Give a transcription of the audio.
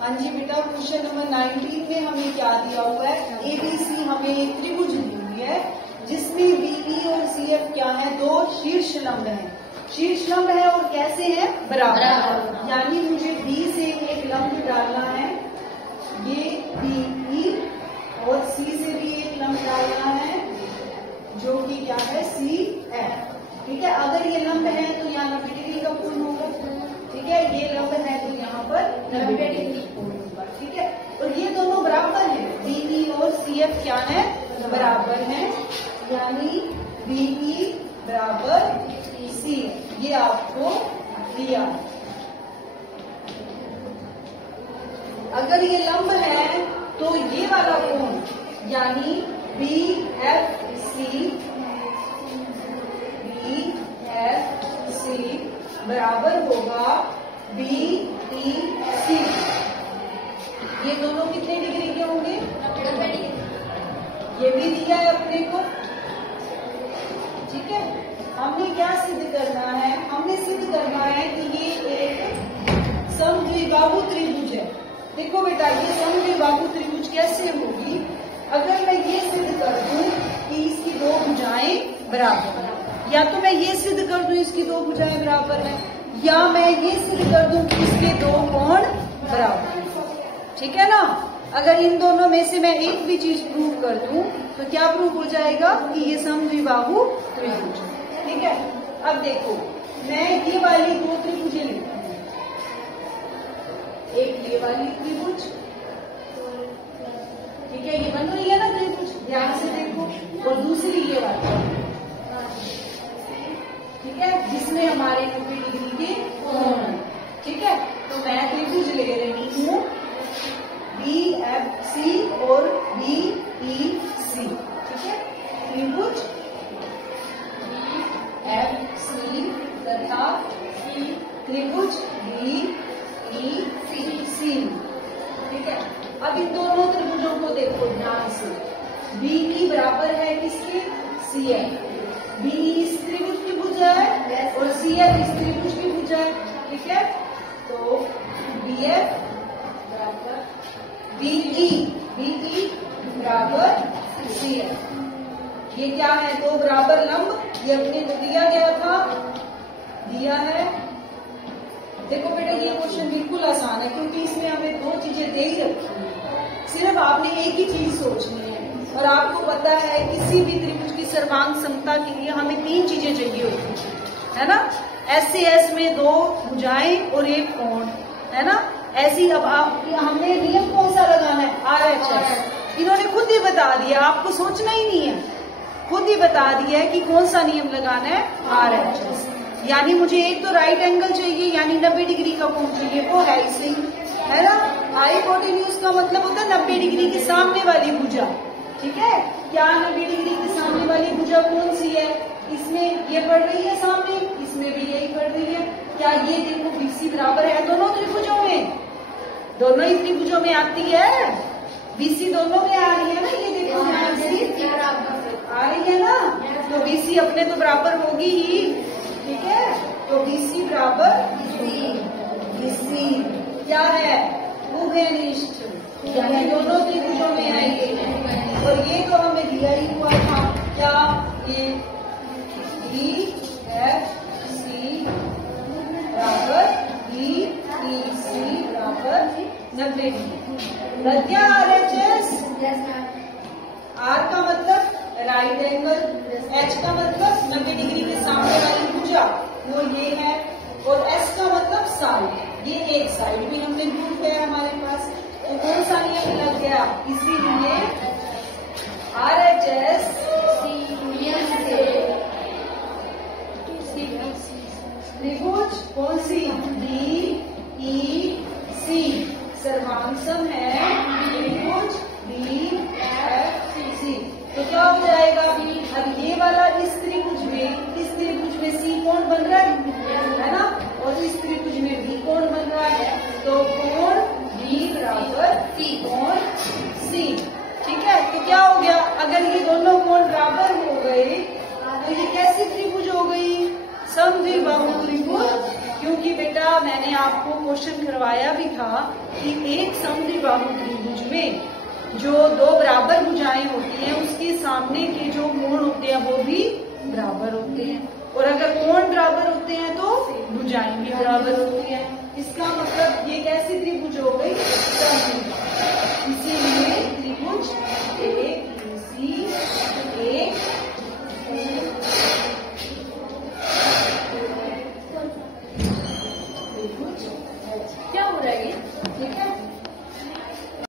हाँ जी बेटा, question number 19 में हमें क्या दिया हुआ है, एबीसी हमें एक त्रिभुज दी हुई है जिसमें बीई और सीएफ क्या है, दो शीर्ष लंब हैं। शीर्ष लंब है और कैसे है, बराबर। यानी मुझे बी से एक लंब डालना है, ये बीई, और सी से भी एक लंब डालना है जो कि क्या है, सी एफ। ठीक है, अगर ये लंब है तो यहाँ 90 डिग्री का कोण होगा। ठीक है, ये लंब है तो यहाँ पर 90 डिग्री कोण होगा। ठीक है, और ये दोनों बराबर हैं, बीई और सीएफ क्या है, बराबर हैं। यानी बीई बराबर सी, ये आपको दिया। अगर ये लंब है तो ये वाला कोण यानी बी एफ सी बराबर होगा बी ई सी। ये दोनों कितने डिग्री के होंगे, 90 डिग्री। ये भी दिया है अपने को। ठीक है, हमने क्या सिद्ध करना है, हमने सिद्ध करना है कि ये एक समद्विबाहु त्रिभुज है। देखो बेटा, ये समद्विबाहु त्रिभुज कैसे होगी, अगर मैं ये सिद्ध कर दूं कि इसकी दो भुजाएं बराबर है, या तो मैं ये सिद्ध कर दूं इसकी दो भुजाएं बराबर है, या मैं ये सिद्ध कर दूं कि इसके दो कोण बराबर है। ठीक है ना, अगर इन दोनों में से मैं एक भी चीज प्रूव कर दूं तो क्या प्रूव हो जाएगा कि ये समद्विबाहु त्रिभुज है। ठीक है, अब देखो, मैं ये वाली दो त्रिभुजें लिखती हूँ, एक ये वाली त्रिभुज, ठीक है, ये बन रही है ना त्रिभुज, ध्यान से देखो, और दूसरी ये वाली, ठीक है, जिसमें हमारे 90 डिग्री के कोण है। ठीक है, तो मैं त्रिभुज ले रही हूँ बी एफ सी और बी ई सी। ठीक है, त्रिभुज बी एफ सी तथा त्रिभुज बी ई सी। ठीक है, अब इन दोनों त्रिभुजों को देखो ध्यान से, बी ई बराबर है किसके, सी एफ। बी इस त्रिभुज की भुजा है और सी एफ इस त्रिभुज की भुजा है। ठीक है, तो बी एफ बराबर बीई बराबर सी एफ। ये क्या है, दो बराबर लंब, ये अपने को दिया गया था, दिया है। देखो बेटा, ये क्वेश्चन बिल्कुल आसान है क्योंकि इसमें हमें दो चीजें दे ही रखी है, सिर्फ आपने एक ही चीज सोचनी है। और आपको पता है किसी भी त्रिभुज की सर्वांग समता के लिए हमें तीन चीजें चाहिए होती है ना, एस से एस में दो भुजाएं और एक कोण, है ना। ऐसी अब आप, हमने नियम कौन सा लगाना है, RHS। इन्होंने खुद ही बता दिया, आपको सोचना ही नहीं है, खुद ही बता दिया है कि कौन सा नियम लगाना है, RHS। यानी मुझे एक तो राइट एंगल चाहिए, यानी 90 डिग्री का कोण चाहिए, वो है इसे, है ना। हाइपोटेन्यूज का मतलब होता है 90 डिग्री के सामने वाली भुजा। ठीक है, क्या 90 डिग्री के सामने वाली भुजा कौन सी है, इसमें ये पड़ रही है सामने, इसमें भी यही पड़ रही है। क्या ये देखो बीसी बराबर है दोनों त्रिभुजों में, दोनों ही त्रिभुजों में आती है, बीसी दोनों में आ रही है ना, ये देखो ध्यान से आ रही है ना, तो बीसी अपने तो बराबर होगी ही। ठीक है, तो बीसी बराबर बीसी क्या है, उभयनिष्ठ, यानी दोनों त्रिभुजों में आएंगे। और ये तो हमें दिया ही हुआ था, क्या ये बी एफ सी बराबर बी ई सी बराबर 90 डिग्री। लग गया RHS। R का मतलब राइट एंगल, H का मतलब 90 डिग्री के सामने वाली भुजा, वो ये है, और S का मतलब साइड, ये एक साइड भी हमने प्रूव किया हमारे पास। तो कौन सा नियम लग गया, इसीलिए RHS त्रिभुज कौन सी, बी ई सी सर्वांग सम है त्रिभुज बी एफ सी। तो क्या हो जाएगा, अब ये वाला इस त्रिभुज में सी कोण बन रहा है ना, और इस त्रिभुज में बी कोण बन रहा है, तो कोण बी बराबर कोण सी। ठीक है, तो क्या हो गया, अगर ये दोनों कोण बराबर हो गए तो ये कैसी त्रिभुज हो गई, समद्विबाहु त्रिभुज। क्योंकि बेटा बेटा मैंने आपको क्वेश्चन करवाया भी था कि एक समद्विबाहु त्रिभुज में जो दो बराबर भुजाएं होती हैं उसके सामने के जो कोण होते हैं वो भी बराबर होते हैं, और अगर कोण बराबर होते हैं तो भुजाएं भी बराबर होती हैं। इसका मतलब ये कैसी त्रिभुज हो गई?